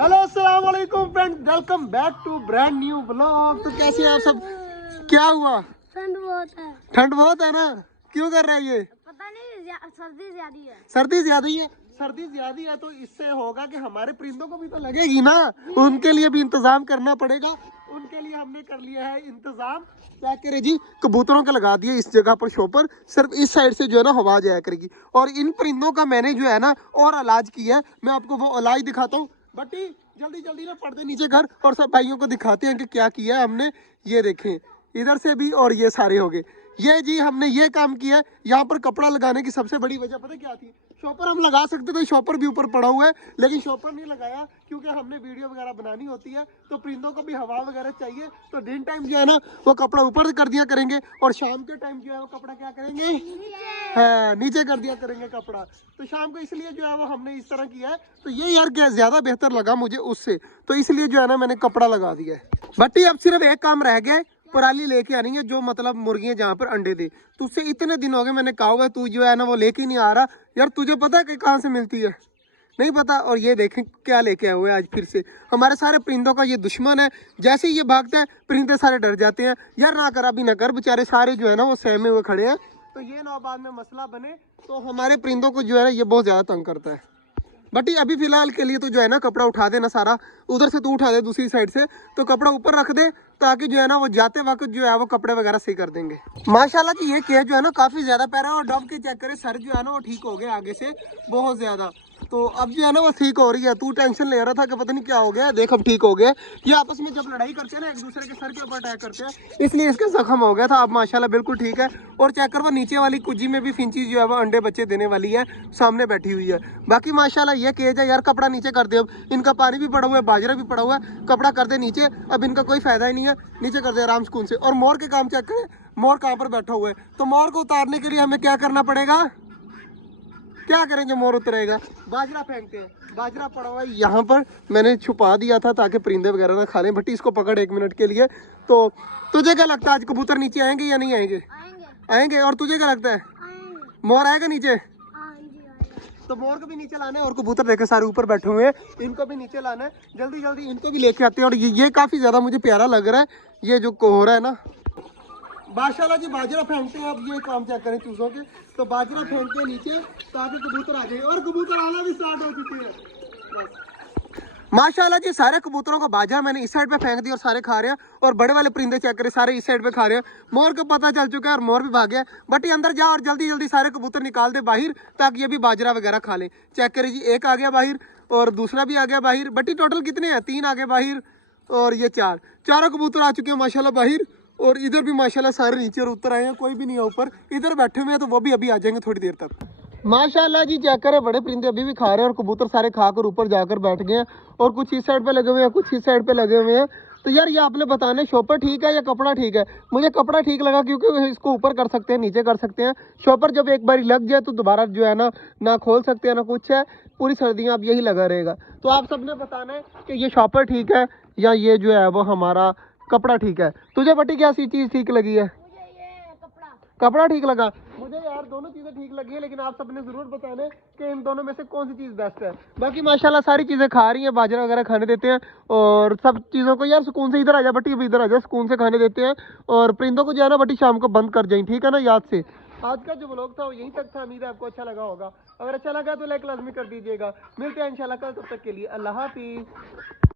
Hello अस्सलाम वालेकुम friend, welcome back to brand new blog. तो कैसे हैं आप सब? क्या हुआ? ठंड बहुत है। ठंड बहुत है ना? क्यों कर रहा है ये? पता नहीं, सर्दी ज्यादा है। सर्दी ज्यादा ही है। सर्दी ज्यादा है तो इससे होगा कि हमारे परिंदों को भी तो लगेगी ना, उनके लिए भी इंतजाम करना पड़ेगा। उनके लिए हमने कर लिया है इंतजाम। क्या करे जी, कबूतरों के लगा दिए इस जगह पर शॉपर, सिर्फ इस साइड से जो है ना हवा जाया करेगी। और इन परिंदों का मैंने जो है ना और इलाज किया है, मैं आपको वो इलाज दिखाता हूँ। बटी जल्दी जल्दी ना पर्दे नीचे कर और सब भाइयों को दिखाते हैं कि क्या किया है हमने। ये देखें, इधर से भी और ये सारे हो गए। ये जी हमने ये काम किया है। यहाँ पर कपड़ा लगाने की सबसे बड़ी वजह पता क्या थी? शॉपर हम लगा सकते थे, शॉपर भी ऊपर पड़ा हुआ है, लेकिन शॉपर नहीं लगाया क्योंकि हमने वीडियो वगैरह बनानी होती है, तो परिंदों को भी हवा वगैरह चाहिए। तो दिन टाइम जो है ना वो कपड़ा ऊपर कर दिया करेंगे और शाम के टाइम जो है वो कपड़ा क्या करेंगे, हाँ नीचे कर दिया करेंगे कपड़ा। तो शाम को इसलिए जो है वो हमने इस तरह किया है। तो ये यार क्या ज्यादा बेहतर लगा मुझे उससे, तो इसलिए जो है ना मैंने कपड़ा लगा दिया है। बट अब सिर्फ एक काम रह गया, पराली लेके आनी है, जो मतलब मुर्गियां जहाँ पर अंडे दे। तुझसे इतने दिन हो गए मैंने कहा हुआ है, तू जो है ना वो लेके नहीं आ रहा। यार तुझे पता है कि कहाँ से मिलती है? नहीं पता। और ये देखें क्या लेके आए हुए आज फिर से। हमारे सारे परिंदों का ये दुश्मन है। जैसे ही ये भागता है परिंदे सारे डर जाते हैं। यार ना कर अभी ना कर, बेचारे सारे जो है ना वो सहमे हुए खड़े हैं। तो ये ना बाद में मसला बने, तो हमारे परिंदों को जो है ना ये बहुत ज्यादा तंग करता है। बट अभी फिलहाल के लिए तो जो है ना कपड़ा उठा देना सारा, उधर से तू उठा दे दूसरी साइड से, तो कपड़ा ऊपर रख दे ताकि जो है ना वो जाते वक्त जो है वो कपड़े वगैरह सही कर देंगे। माशाल्लाह जी ये केस जो है ना काफी ज्यादा पैरा, और डॉग के चेक करे सर जो है ना वो ठीक हो गया आगे से बहुत ज्यादा। तो अब जो है ना वो ठीक हो रही है। तू टेंशन ले रहा था कि पता नहीं क्या हो गया, देख अब ठीक हो गया। ये आपस में जब लड़ाई करते हैं ना एक दूसरे के सर के ऊपर अटैक करते हैं, इसलिए इसका जख्म हो गया था। अब माशाल्लाह बिल्कुल ठीक है। और चेक कर वो नीचे वाली कुजी में भी फिंची जो है वो अंडे बच्चे देने वाली है, सामने बैठी हुई है। बाकी माशाल्लाह ये केज है यार, कपड़ा नीचे कर दे। अब इनका पानी भी पड़ा हुआ है, बाजरा भी पड़ा हुआ है, कपड़ा कर दे नीचे। अब इनका कोई फायदा ही नहीं है, नीचे कर दे आराम सुकून से। और मोर के काम चेक करें, मोर कहाँ पर बैठा हुआ है। तो मोर को उतारने के लिए हमें क्या करना पड़ेगा? क्या करेंगे? मोर उतरेगा, बाजरा फेंकते हैं। बाजरा पड़ा हुआ है यहाँ पर, मैंने छुपा दिया था ताकि परिंदे वगैरह ना खा लें। भट्टी इसको पकड़ 1 मिनट के लिए। तो तुझे क्या लगता है आज कबूतर नीचे आएंगे या नहीं आएंगे? आएंगे। और तुझे क्या लगता है मोर आएगा नीचे? तो मोर को भी नीचे लाना है और कबूतर देखे सारे ऊपर बैठे हुए हैं, इनको भी नीचे लाना है। जल्दी जल्दी इनको भी लेके आते हैं। और ये काफी ज्यादा मुझे प्यारा लग रहा है ये जो हो रहा है ना। माशाल्लाह जी बाजरा फेंकते हैं। अब ये काम चेक करें चूजों के, तो बाजरा फेंकते हैं नीचे ताकि कबूतर आ जाए। और कबूतर आना भी स्टार्ट हो चुके हैं बस। माशाल्लाह जी सारे कबूतरों का बाजरा मैंने इस साइड पे फेंक दिया और सारे खा रहे हैं। और बड़े वाले परिंदे चेक करें सारे इस साइड पे खा रहे हैं। मोर को पता चल चुका है और मोर भी भाग गया। बट ये अंदर जा और जल्दी जल्दी सारे कबूतर निकाल दे बाहर ताकि ये भी बाजरा वगैरह खा ले। चेक करें जी, एक आ गया बाहर और दूसरा भी आ गया बाहर। बट टोटल कितने हैं? 3 आ गए बाहर और ये 4। चारों कबूतर आ चुके हैं माशाल्लाह बाहर। और इधर भी माशाल्लाह सारे नीचे और उतर आए हैं, कोई भी नहीं है ऊपर। इधर बैठे हुए हैं तो वो भी अभी आ जाएंगे थोड़ी देर तक। माशाल्लाह जी चेक करें, बड़े परिंदे अभी भी खा रहे हैं और कबूतर सारे खाकर ऊपर जाकर बैठ गए हैं। और कुछ इस साइड पे लगे हुए हैं, कुछ इस साइड पे लगे हुए हैं। तो यार ये आपने बताना शॉपर ठीक है या कपड़ा ठीक है? मुझे कपड़ा ठीक लगा क्योंकि इसको ऊपर कर सकते हैं, नीचे कर सकते हैं। शॉपर जब एक बार लग जाए तो दोबारा जो है ना खोल सकते हैं ना कुछ है। पूरी सर्दियाँ अब यही लगा रहेगा। तो आप सबने बताना है कि ये शॉपर ठीक है या ये जो है वो हमारा कपड़ा ठीक है। तुझे बटी क्या सी चीज़ ठीक लगी है? मुझे ये कपड़ा ठीक लगा। मुझे यार दोनों चीज़ें ठीक लगी है, लेकिन आप सबने ज़रूर बताना है कि इन दोनों में से कौन सी चीज़ बेस्ट है। बाकी माशाल्लाह सारी चीज़ें खा रही हैं, बाजरा वगैरह खाने देते हैं और सब चीज़ों को। यार सुकून से इधर आ जा बटी, अभी इधर आ जा, सुकून से खाने देते हैं। और परिंदों को जो है ना बटी शाम को बंद कर जाए, ठीक है ना, याद से। आज का जो व्लॉग था वो यहीं तक था। उम्मीद है आपको अच्छा लगा होगा। अगर अच्छा लगा तो लाइक लाजमी कर दीजिएगा। मिलते हैं इंशाल्लाह कल, तब तक के लिए अल्लाह हाफिज़।